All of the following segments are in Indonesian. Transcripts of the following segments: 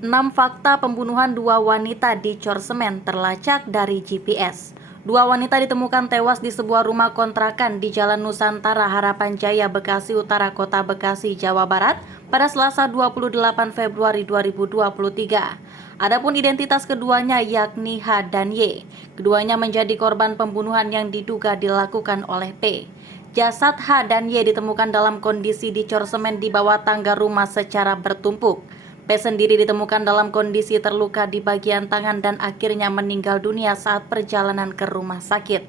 6 fakta pembunuhan dua wanita di Cor Semen terlacak dari GPS. Dua wanita ditemukan tewas di sebuah rumah kontrakan di Jalan Nusantara, Harapan Jaya, Bekasi Utara, Kota Bekasi, Jawa Barat pada Selasa 28 Februari 2023. Adapun identitas keduanya yakni H dan Y. Keduanya menjadi korban pembunuhan yang diduga dilakukan oleh P. Jasad H dan Y ditemukan dalam kondisi dicor semen di bawah tangga rumah secara bertumpuk. P sendiri ditemukan dalam kondisi terluka di bagian tangan dan akhirnya meninggal dunia saat perjalanan ke rumah sakit.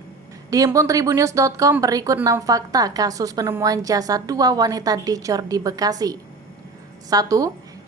Dihimpun Tribunnews.com berikut 6 fakta kasus penemuan jasad dua wanita dicor di Bekasi. 1.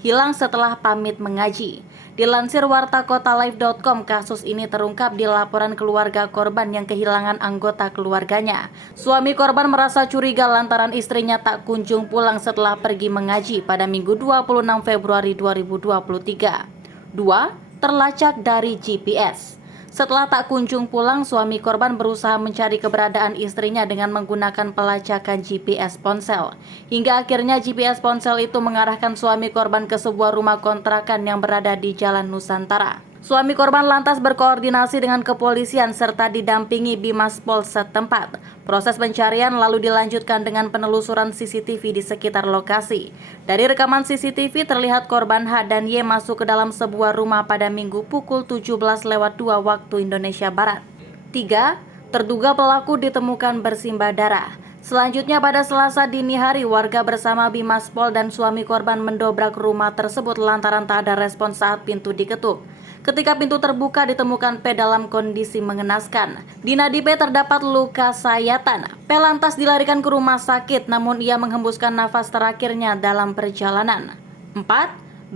Hilang setelah pamit mengaji. Dilansir wartakotalive.com, kasus ini terungkap di laporan keluarga korban yang kehilangan anggota keluarganya. Suami korban merasa curiga lantaran istrinya tak kunjung pulang setelah pergi mengaji pada Minggu 26 Februari 2023. 2. Terlacak dari GPS. Setelah tak kunjung pulang, suami korban berusaha mencari keberadaan istrinya dengan menggunakan pelacakan GPS ponsel. Hingga akhirnya GPS ponsel itu mengarahkan suami korban ke sebuah rumah kontrakan yang berada di Jalan Nusantara. Suami korban lantas berkoordinasi dengan kepolisian serta didampingi Bimas Pol setempat. Proses pencarian lalu dilanjutkan dengan penelusuran CCTV di sekitar lokasi. Dari rekaman CCTV terlihat korban H dan Y masuk ke dalam sebuah rumah pada Minggu pukul 17:02 waktu Indonesia Barat. 3. Terduga pelaku ditemukan bersimbah darah. Selanjutnya pada Selasa dini hari, warga bersama Bimas Pol dan suami korban mendobrak rumah tersebut lantaran tak ada respon saat pintu diketuk. Ketika pintu terbuka, ditemukan P dalam kondisi mengenaskan. Di nadi P terdapat luka sayatan. P lantas dilarikan ke rumah sakit, namun ia menghembuskan nafas terakhirnya dalam perjalanan. 4.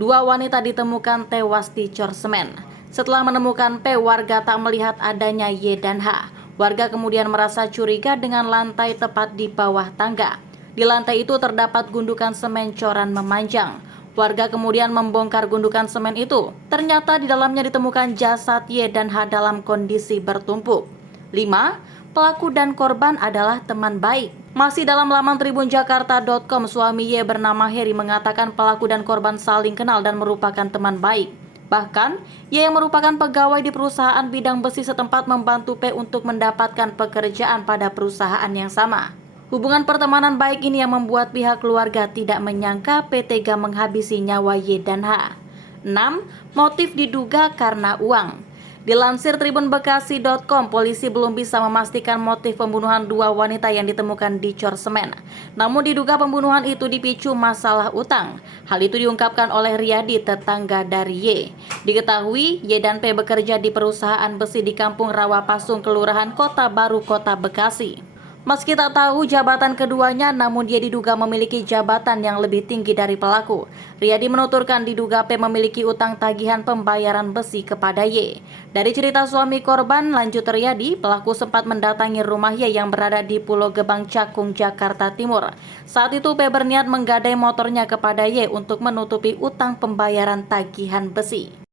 Dua wanita ditemukan tewas di Cor Semen. Setelah menemukan P, warga tak melihat adanya Y dan H. Warga kemudian merasa curiga dengan lantai tepat di bawah tangga. Di lantai itu terdapat gundukan semen coran memanjang. Warga kemudian membongkar gundukan semen itu. Ternyata di dalamnya ditemukan jasad Y dan H dalam kondisi bertumpuk. 5. Pelaku dan korban adalah teman baik. Masih dalam laman tribunjakarta.com, suami Y bernama Heri mengatakan pelaku dan korban saling kenal dan merupakan teman baik. Bahkan, Y yang merupakan pegawai di perusahaan bidang besi setempat membantu P untuk mendapatkan pekerjaan pada perusahaan yang sama. Hubungan pertemanan baik ini yang membuat pihak keluarga tidak menyangka P tega menghabisi nyawa Y dan H. 6. Motif diduga karena uang. Dilansir tribunbekasi.com, polisi belum bisa memastikan motif pembunuhan dua wanita yang ditemukan di Cor Semen. Namun diduga pembunuhan itu dipicu masalah utang. Hal itu diungkapkan oleh Riyadi, tetangga dari Y. Diketahui, Y dan P bekerja di perusahaan besi di Kampung Rawapasung, Kelurahan Kota Baru, Kota Bekasi. Meski tak tahu jabatan keduanya, namun dia diduga memiliki jabatan yang lebih tinggi dari pelaku. Riyadi menuturkan diduga P memiliki utang tagihan pembayaran besi kepada Y. Dari cerita suami korban, lanjut Riyadi, pelaku sempat mendatangi rumah Y yang berada di Pulau Gebang, Cakung, Jakarta Timur. Saat itu P berniat menggadai motornya kepada Y untuk menutupi utang pembayaran tagihan besi.